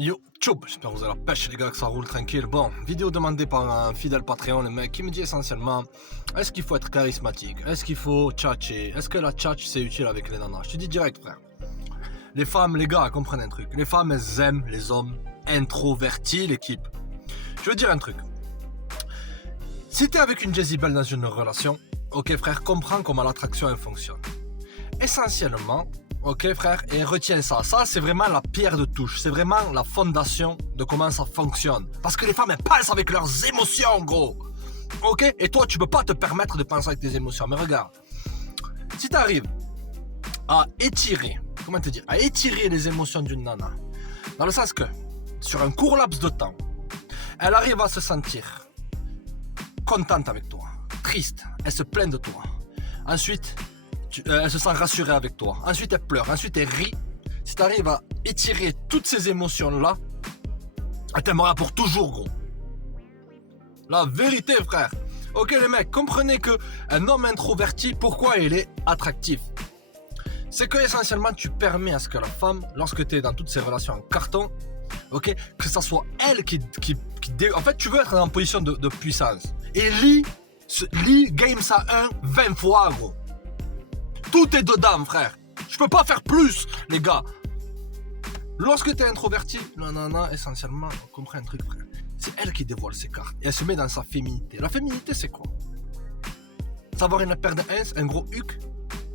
Yo, tchoub, j'espère que vous avez la pêche les gars, que ça roule tranquille. Bon, vidéo demandée par un fidèle Patreon, le mec, qui me dit essentiellement, est-ce qu'il faut être charismatique? Est-ce qu'il faut tchatcher? Est-ce que la tchatch c'est utile avec les nanas? Je te dis direct frère. Les femmes, les gars, comprennent un truc. Les femmes, elles aiment les hommes introvertis, l'équipe. Je veux dire un truc. Si t'es avec une Jezebel dans une relation, ok frère, comprends comment l'attraction elle fonctionne. Essentiellement, ok frère, et retiens ça. Ça c'est vraiment la pierre de touche. C'est vraiment la fondation de comment ça fonctionne. Parce que les femmes elles pensent avec leurs émotions gros. Ok. Et toi tu peux pas te permettre de penser avec tes émotions. Mais regarde. Si t'arrives à étirer, comment te dire, à étirer les émotions d'une nana. Dans le sens que, sur un court laps de temps, elle arrive à se sentir contente avec toi, triste, elle se plaint de toi. Ensuite, elle se sent rassurée avec toi. Ensuite, elle pleure. Ensuite, elle rit. Si tu arrives à étirer toutes ces émotions-là, elle t'aimera pour toujours, gros. La vérité, frère. Ok, les mecs, comprenez que un homme introverti, pourquoi il est attractif? C'est que essentiellement, tu permets à ce que la femme, lorsque tu es dans toutes ces relations en carton, ok, que ça soit elle qui en fait, tu veux être en position de puissance. Et Lee game ça 20 fois, gros. Tout est dedans, frère. Je peux pas faire plus, les gars. Lorsque tu es introverti, la nana, essentiellement, on comprend un truc, frère. C'est elle qui dévoile ses cartes. Et elle se met dans sa féminité. La féminité, c'est quoi? Savoir une paire de ins, un gros huc,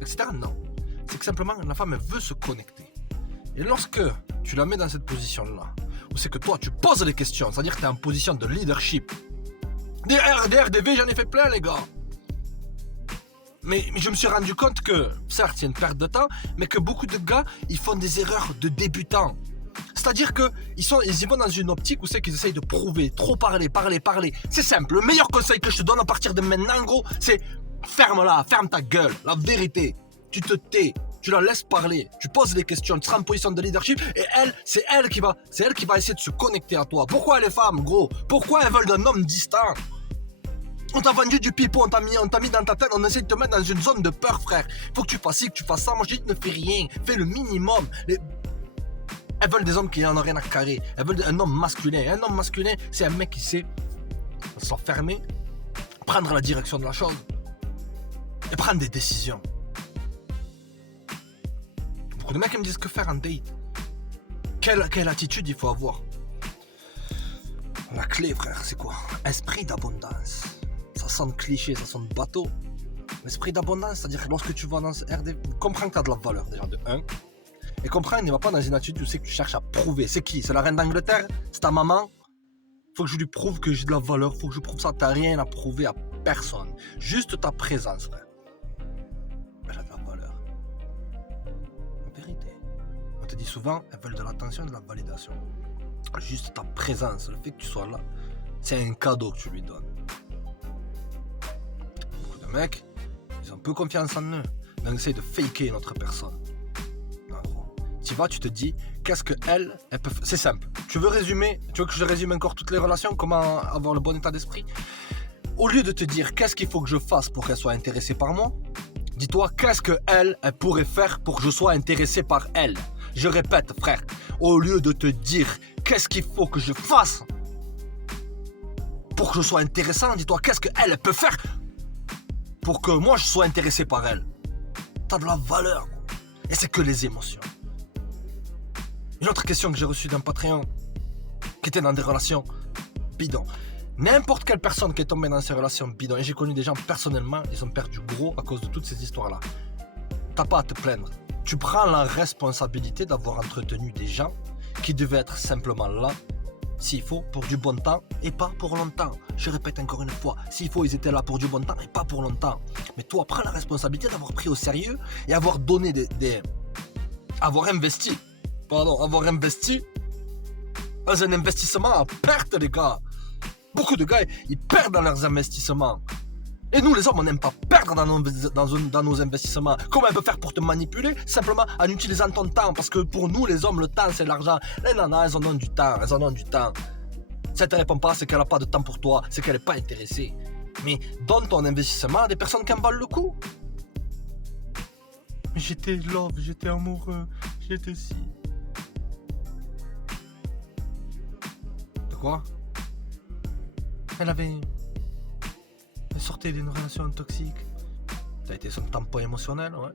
etc. Non. C'est que simplement, la femme, elle veut se connecter. Et lorsque tu la mets dans cette position-là, où c'est que toi, tu poses les questions, c'est-à-dire que tu es en position de leadership. Des RDV, j'en ai fait plein, les gars. Mais je me suis rendu compte que, certes, il y a une perte de temps, mais que beaucoup de gars, ils font des erreurs de débutants. C'est-à-dire qu'ils y vont dans une optique où c'est qu'ils essayent de prouver, trop parler. C'est simple, le meilleur conseil que je te donne à partir de maintenant, gros, c'est ferme-la, ferme ta gueule, la vérité. Tu te tais, tu la laisses parler, tu poses les questions, tu seras en position de leadership, et c'est elle qui va essayer de se connecter à toi. Pourquoi les femmes, gros? Pourquoi elles veulent d'un homme distant? On t'a vendu du pipeau, on t'a mis dans ta tête, on essaie de te mettre dans une zone de peur, frère. Faut que tu fasses ci, que tu fasses ça. Moi, je dis, ne fais rien. Fais le minimum. Elles veulent des hommes qui n'en ont rien à carrer. Elles veulent un homme masculin. Et un homme masculin, c'est un mec qui sait s'enfermer, prendre la direction de la chose et prendre des décisions. Beaucoup de mecs me disent que faire en date. Quelle attitude il faut avoir? La clé, frère, c'est quoi? Esprit d'abondance. Ça sonne cliché, ça sonne bateau. L'esprit d'abondance, c'est-à-dire que lorsque tu vas dans ce RD, comprends que tu as de la valeur déjà de 1. Et comprends, ne va pas dans une attitude où c'est que tu cherches à prouver. C'est qui? C'est la reine d'Angleterre? C'est ta maman? Faut que je lui prouve que j'ai de la valeur, faut que je prouve ça. T'as rien à prouver à personne. Juste ta présence, frère. Elle a de la valeur. En vérité. On te dit souvent, elles veulent de l'attention et de la validation. Juste ta présence, le fait que tu sois là, c'est un cadeau que tu lui donnes. Beaucoup de mecs, ils ont peu confiance en eux, donc ils essayent de faker une autre personne. En gros, tu vas, tu te dis, qu'est-ce que elle peut faire? C'est simple. Tu veux que je résume encore toutes les relations, comment avoir le bon état d'esprit? Au lieu de te dire, qu'est-ce qu'il faut que je fasse pour qu'elle soit intéressée par moi? Dis-toi, qu'est-ce que elle pourrait faire pour que je sois intéressé par elle? Je répète, frère, au lieu de te dire, qu'est-ce qu'il faut que je fasse pour que je sois intéressant, dis-toi, qu'est-ce qu'elle peut faire pour que moi je sois intéressé par elle? T'as de la valeur. Et c'est que les émotions. Une autre question que j'ai reçue d'un Patreon qui était dans des relations bidons. N'importe quelle personne qui est tombée dans ces relations bidons, et j'ai connu des gens personnellement, ils ont perdu gros à cause de toutes ces histoires-là. T'as pas à te plaindre. Tu prends la responsabilité d'avoir entretenu des gens qui devaient être simplement là, s'il faut, pour du bon temps et pas pour longtemps. Je répète encore une fois, s'il faut, ils étaient là pour du bon temps et pas pour longtemps. Mais toi, prends la responsabilité d'avoir pris au sérieux et avoir donné avoir investi dans un investissement à perte, les gars. Beaucoup de gars, ils perdent dans leurs investissements. Et nous, les hommes, on n'aime pas perdre dans nos investissements. Comment elle peut faire pour te manipuler? Simplement en utilisant ton temps. Parce que pour nous, les hommes, le temps, c'est l'argent. Les nanas, elles en ont du temps. Si elle ne te répond pas, c'est qu'elle n'a pas de temps pour toi. C'est qu'elle n'est pas intéressée. Mais donne ton investissement à des personnes qui en valent le coup. J'étais love, j'étais amoureux, j'étais si. Quoi? Elle sortait d'une relation toxique. T'as été son tampon émotionnel, ouais.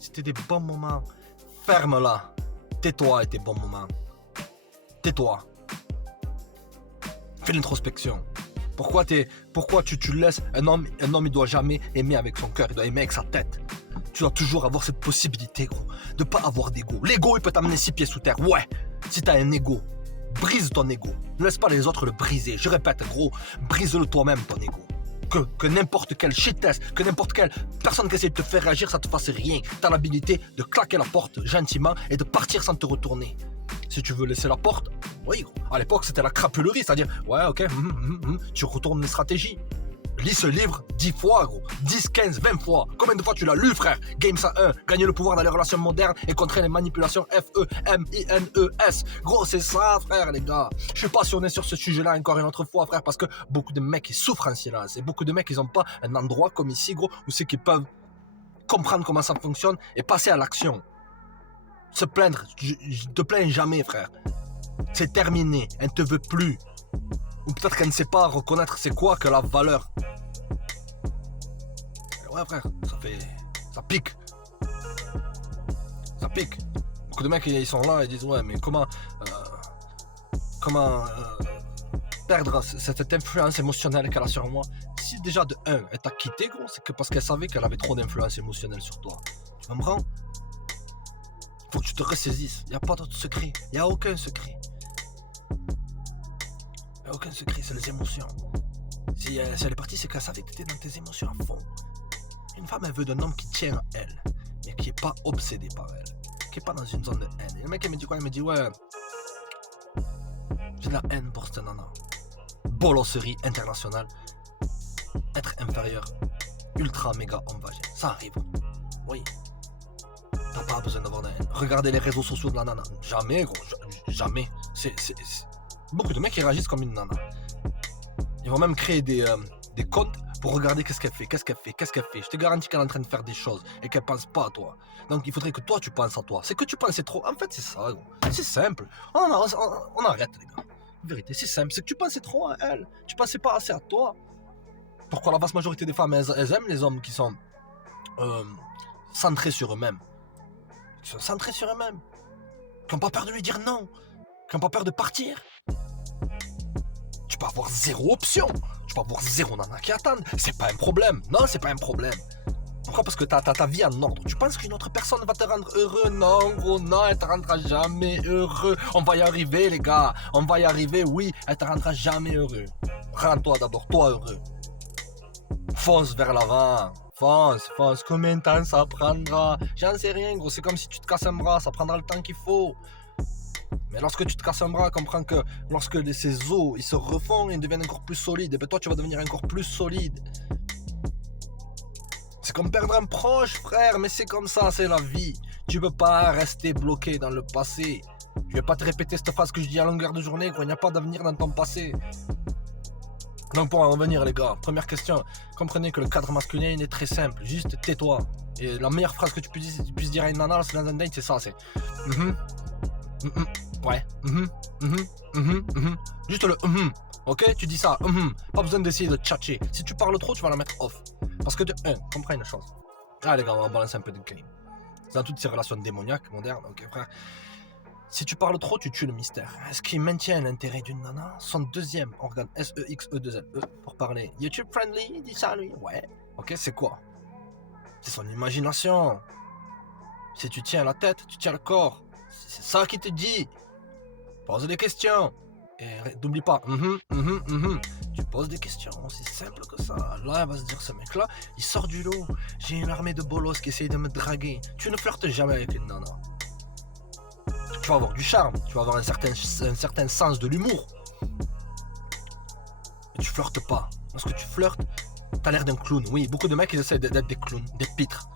C'était des bons moments. Ferme-la. Tais-toi et tes bons moments. Tais-toi. Fais l'introspection. Pourquoi tu laisses un homme il doit jamais aimer avec son cœur, il doit aimer avec sa tête. Tu dois toujours avoir cette possibilité, gros, de pas avoir d'ego. L'ego, il peut t'amener 6 pieds sous terre. Ouais, si t'as un ego, brise ton ego. Ne laisse pas les autres le briser. Je répète, gros, brise-le toi-même, ton ego. Que n'importe quelle shitesse, que n'importe quelle personne qui essaie de te faire réagir, ça te fasse rien. T'as l'habilité de claquer la porte gentiment et de partir sans te retourner. Si tu veux laisser la porte, oui, gros. À l'époque, c'était la crapulerie, c'est-à-dire, ouais, ok, tu retournes une stratégie. Lis ce livre 10 fois, gros. 10, 15, 20 fois. Combien de fois tu l'as lu, frère? Game 101. Gagner le pouvoir dans les relations modernes et contrer les manipulations FEMINES. Gros, c'est ça, frère, les gars. Je suis passionné sur ce sujet-là encore une autre fois, frère, parce que beaucoup de mecs, ils souffrent en silence. Et beaucoup de mecs, ils n'ont pas un endroit comme ici, gros, où c'est qu'ils peuvent comprendre comment ça fonctionne et passer à l'action. Se plaindre, je te plains jamais, frère. C'est terminé. Elle ne te veut plus. Ou peut-être qu'elle ne sait pas reconnaître c'est quoi que la valeur. Ouais, frère, ça pique. Ça pique. Beaucoup de mecs, ils sont là et disent, ouais, mais comment perdre cette influence émotionnelle qu'elle a sur moi? Si déjà de 1, elle t'a quitté, gros, c'est que parce qu'elle savait qu'elle avait trop d'influence émotionnelle sur toi. Tu comprends? Faut que tu te ressaisisses. Il n'y a pas d'autre secret. Il n'y a aucun secret. Il n'y a aucun secret, c'est les émotions. Si elle est partie, c'est qu'elle savait que tu étais dans tes émotions à fond. Une femme, elle veut d'un homme qui tient à elle, mais qui n'est pas obsédé par elle, qui n'est pas dans une zone de haine. Et le mec, il me dit quoi? Il me dit, ouais, j'ai de la haine pour cette nana. Bolosserie internationale. Être inférieur. Ultra méga homme vagin. Ça arrive. Oui. T'as pas besoin d'avoir de haine. Regardez les réseaux sociaux de la nana. Jamais, gros. Jamais. C'est... Beaucoup de mecs qui réagissent comme une nana. Ils vont même créer des comptes pour regarder qu'est-ce qu'elle fait. Je te garantis qu'elle est en train de faire des choses et qu'elle pense pas à toi. Donc il faudrait que toi tu penses à toi. C'est que tu pensais trop. En fait c'est ça, gros. C'est simple. On arrête, les gars. En vérité, c'est simple. C'est que tu pensais trop à elle. Tu pensais pas assez à toi. Pourquoi la vaste majorité des femmes, elles aiment les hommes qui sont centrés sur eux-mêmes. Qui sont centrés sur eux-mêmes. Qui n'ont pas peur de lui dire non. Qui n'ont pas peur de partir. Tu peux avoir 0 option. Tu peux avoir 0 nana qui attendent. C'est pas un problème. Non, c'est pas un problème. Pourquoi? Parce que t'as ta vie en ordre. Tu penses qu'une autre personne va te rendre heureux? Non, gros, non, elle te rendra jamais heureux. On va y arriver, les gars. On va y arriver, oui, elle te rendra jamais heureux. Rends-toi d'abord, toi heureux. Fonce vers l'avant. Fonce. Combien de temps ça prendra? J'en sais rien, gros. C'est comme si tu te casses un bras. Ça prendra le temps qu'il faut. Mais lorsque tu te casses un bras, comprends que lorsque ces os ils se refont et deviennent encore plus solides, et ben toi tu vas devenir encore plus solide. C'est comme perdre un proche, frère, mais c'est comme ça, c'est la vie. Tu peux pas rester bloqué dans le passé. Je vais pas te répéter cette phrase que je dis à longueur de journée, quoi. Il n'y a pas d'avenir dans ton passé. Donc pour en revenir, les gars, première question, comprenez que le cadre masculin il est très simple, juste tais-toi. Et la meilleure phrase que tu puisses dire à une nana, c'est dans un date, c'est ça, c'est ouais, juste le ok, tu dis ça, pas besoin d'essayer de tchatcher. Si tu parles trop, tu vas la mettre off. Parce que de 1, comprends une chose. Ah les gars, on va balancer un peu de game. Dans toutes ces relations démoniaques modernes, ok frère. Si tu parles trop, tu tues le mystère. Ce qui maintient l'intérêt d'une nana, son deuxième organe, SEXE2LE, pour parler YouTube friendly, dit ça lui. Ouais, ok, c'est quoi? C'est son imagination. Si tu tiens la tête, tu tiens le corps. C'est ça qui te dit. Pose des questions. Et n'oublie pas, tu poses des questions, c'est simple que ça. Là, elle va se dire, ce mec-là, il sort du lot. J'ai une armée de bolos qui essayent de me draguer. Tu ne flirtes jamais avec une nana. Tu vas avoir du charme, tu vas avoir un certain sens de l'humour. Mais tu flirtes pas. Lorsque tu flirtes, t'as l'air d'un clown. Oui, beaucoup de mecs, ils essaient d'être des clowns, des pitres.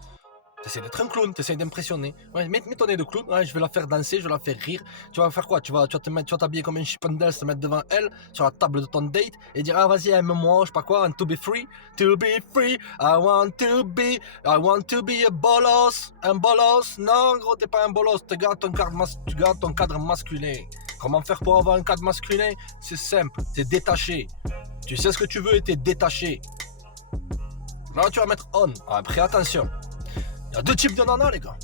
T'essaies d'être un clown, t'essaies d'impressionner. Ouais, mets ton nez de clown, ouais, je vais la faire danser, je vais la faire rire. Tu vas faire quoi? Tu vas t'habiller comme un chippendale, te mettre devant elle, sur la table de ton date, et dire, ah vas-y, aime-moi, je sais pas quoi, and to be free, I want to be a bolos. Un bolos? Non, gros, t'es pas un bolos, tu gardes ton cadre masculin. Comment faire pour avoir un cadre masculin? C'est simple, t'es détaché. Tu sais ce que tu veux et t'es détaché. Là, tu vas mettre on. Après, attention. Il y a deux types de nanas, les gars.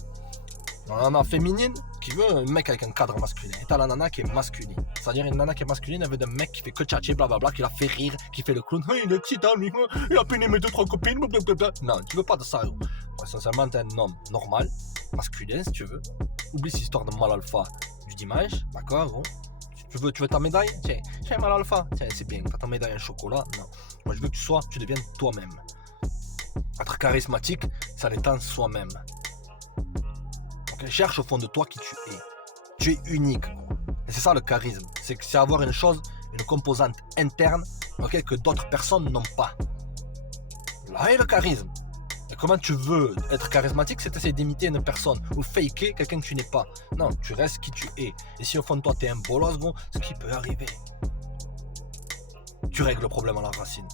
La nana féminine qui veut un mec avec un cadre masculin. Et t'as la nana qui est masculine. C'est-à-dire une nana qui est masculine, elle veut d'un mec qui fait que tchatcher, blablabla, qui la fait rire, qui fait le clown. Oh, il est excitant, lui. Il a péné mes 2-3 copines, blablabla. Non, tu veux pas de ça, gros. Essentiellement, t'es un homme normal, masculin, si tu veux. Oublie cette histoire de mal alpha du dimanche, d'accord, gros. Tu veux ta médaille? Tiens, mal alpha. Tiens, c'est bien. T'as ta médaille en chocolat? Non. Moi, je veux que tu deviennes toi-même. Être charismatique, ça l'est en soi-même. Donc, cherche au fond de toi qui tu es. Tu es unique. Et c'est ça le charisme. C'est avoir une chose, une composante interne, okay, que d'autres personnes n'ont pas. Là est le charisme. Et comment tu veux être charismatique, c'est essayer d'imiter une personne ou faker quelqu'un que tu n'es pas. Non, tu restes qui tu es. Et si au fond de toi, tu es un bolos, gros, ce qui peut arriver, tu règles le problème à la racine.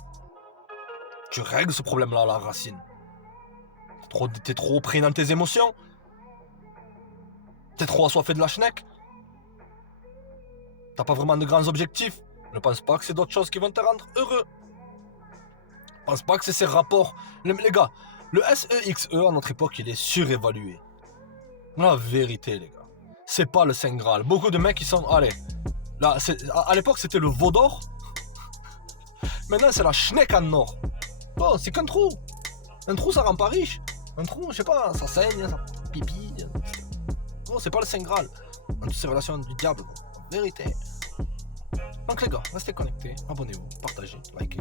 Tu règles ce problème-là à la racine. T'es trop pris dans tes émotions. T'es trop assoiffé de la schneck. T'as pas vraiment de grands objectifs. Ne pense pas que c'est d'autres choses qui vont te rendre heureux. Pense pas que c'est ces rapports. Les gars, le SEXE à notre époque, il est surévalué. La vérité, les gars. C'est pas le Saint Graal. Beaucoup de mecs qui sont... Allez, là, à l'époque, c'était le veau d'or. Maintenant, c'est la schneck en or. Oh, c'est qu'un trou. Un trou, ça rend pas riche. Un trou, je sais pas, ça saigne, ça pipi. Oh, c'est pas le Saint Graal. En toutes ces relations du diable, en vérité. Donc les gars, restez connectés, abonnez-vous, partagez, likez.